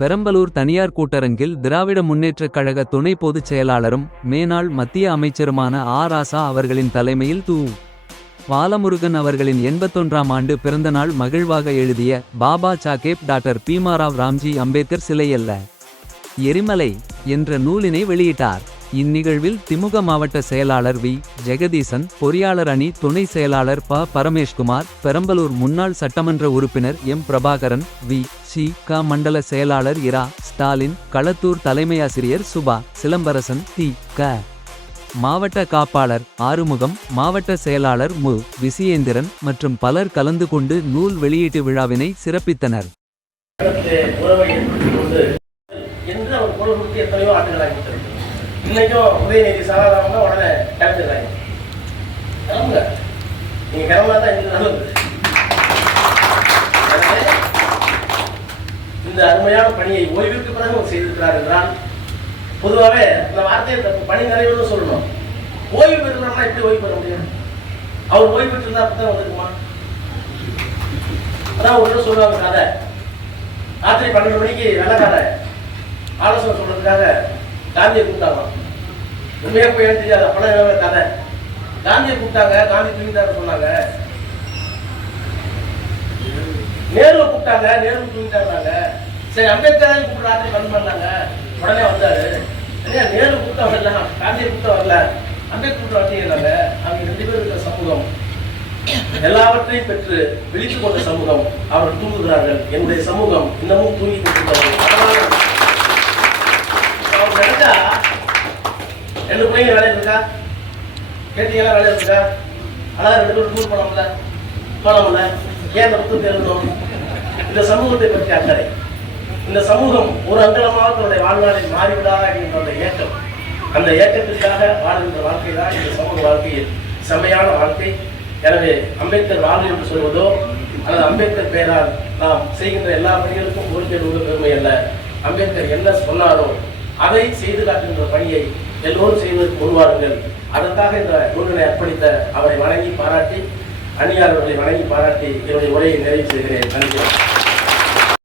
பெரம்பலூர் தனியார் கூட்டரங்கில் திராவிட முன்னேற்றக் கழக துணை பொதுச் செயலாளரும் மேனாள் மத்திய அமைச்சருமான ராசா அவர்களின் தலைமையில் பாலமுருகன் அவர்களின் 81ஆம் ஆண்டு பிறந்தநாள் மகிழ்வாக எழுதிய பாபா சாகேப் டாக்டர் பீமாராவ் ராம்ஜி அம்பேத்கர் சிலையல்ல எரிமலை என்ற நூலினை வெளியிட்டார். இந்நிகழ்வில் திமுக மாவட்ட செயலாளர் ஜெகதீசன், பொறியாளர் அணி துணை செயலாளர் பரமேஷ்குமார், பெரம்பலூர் முன்னாள் சட்டமன்ற உறுப்பினர் பிரபாகரன், க மண்டல செயலாளர் ஸ்டாலின், களத்தூர் தலைமையாசிரியர் சுபா சிலம்பரசன், க மாவட்ட காப்பாளர் ஆறுமுகம், மாவட்ட செயலாளர் விசியேந்திரன் மற்றும் பலர் கலந்து கொண்டு நூல் வெளியீட்டு விழாவினை சிறப்பித்தனர். இன்னைக்கும் உதயநிதி சனாதனம் உடனே கிளம்பிடுறாங்க. கிளம்புங்க, நீங்க கிளம்புனா தான் எங்களுக்கு நல்லது. இந்த அருமையான பணியை ஓய்வுக்கு பிறகு செய்திருக்கிறார் என்றால், பொதுவாகவே இந்த வார்த்தையை பணி நிறைவுன்னு சொல்லணும். ஓய்வு பெறுறோம்னா எப்படி ஓய்வு பெற முடியும்? அவர் ஓய்வு பெற்று இருந்தா அப்பதான் வந்துருக்குமா? அதான் ஒரு சொல்லுவாங்க கதை. ராத்திரி 12 மணிக்கு வெள்ளக்கார ஆலோசனை சொல்றதுக்காக காந்தியை கூப்பிட்டாங்க. உண்மையா போய் தெரியாது, அப்பெல்லாம் கதை. காந்தியை கூப்பிட்டாங்க, காந்தி தூங்கிட்டாரு சொன்னாங்க. நேரு கூப்பிட்டாங்க, நேரு தூங்கிட்டாங்க. சரி, அம்பேத்கர் கூப்பிட்டு ராத்திரி 12 பண்ணாங்க. உடனே வந்தாரு. நேரு கூப்பிட்டா வரல, காந்தியை கூப்பிட்டா வரல, அம்பேத்கர் கூப்பிட்டு வந்தீங்கன்னாங்க. அவங்க 2 பேரும் இருக்கிற சமூகம் எல்லாவற்றையும் பெற்று விழித்துக் கொண்ட சமூகம். அவர்கள் தூங்குகிறார்கள். என்னுடைய சமூகம் இன்னமும் தூங்கி கொண்டிருக்கிறார்கள். நினைச்சா 2 பிள்ளைங்க வேலையில் இருக்கா, கேட்டீங்களா? வேலையில் இருக்கா? அழகா 2 பேரும் டூர் போனோம்ல, ஏன் அந்த புத்தகத்தை எழுதணும்? இந்த சமூகத்தை பற்றி அக்கறை. இந்த சமூகம் ஒரு அங்கலமாக தன்னுடைய வாழ்நாளில் மாறிவிடாத என்கின்ற ஏக்கம், அந்த ஏக்கத்திற்காக வாழ்கின்ற வாழ்க்கை தான் இந்த சமூக வாழ்க்கையில் செம்மையான வாழ்க்கை. எனவே அம்பேத்கர் வாழ்வு என்று சொல்வதோ அல்லது அம்பேத்கர் பெயரால் நாம் செய்கின்ற எல்லா பணிகளுக்கும் பொறுப்பேற்பது பெருமை அல்ல. அம்பேத்கர் என்ன சொன்னாரோ அதை செய்து காட்டுகின்ற பணியை எல்லோரும் செய்வதற்கு முன்வாருங்கள். அதற்காக இந்த நூலினை அர்ப்பணித்த அவரை வணங்கி பாராட்டி, அணியாளர்களை வணங்கி பாராட்டி என்னுடைய உரையை நிறைவு செய்கிறேன். நன்றி.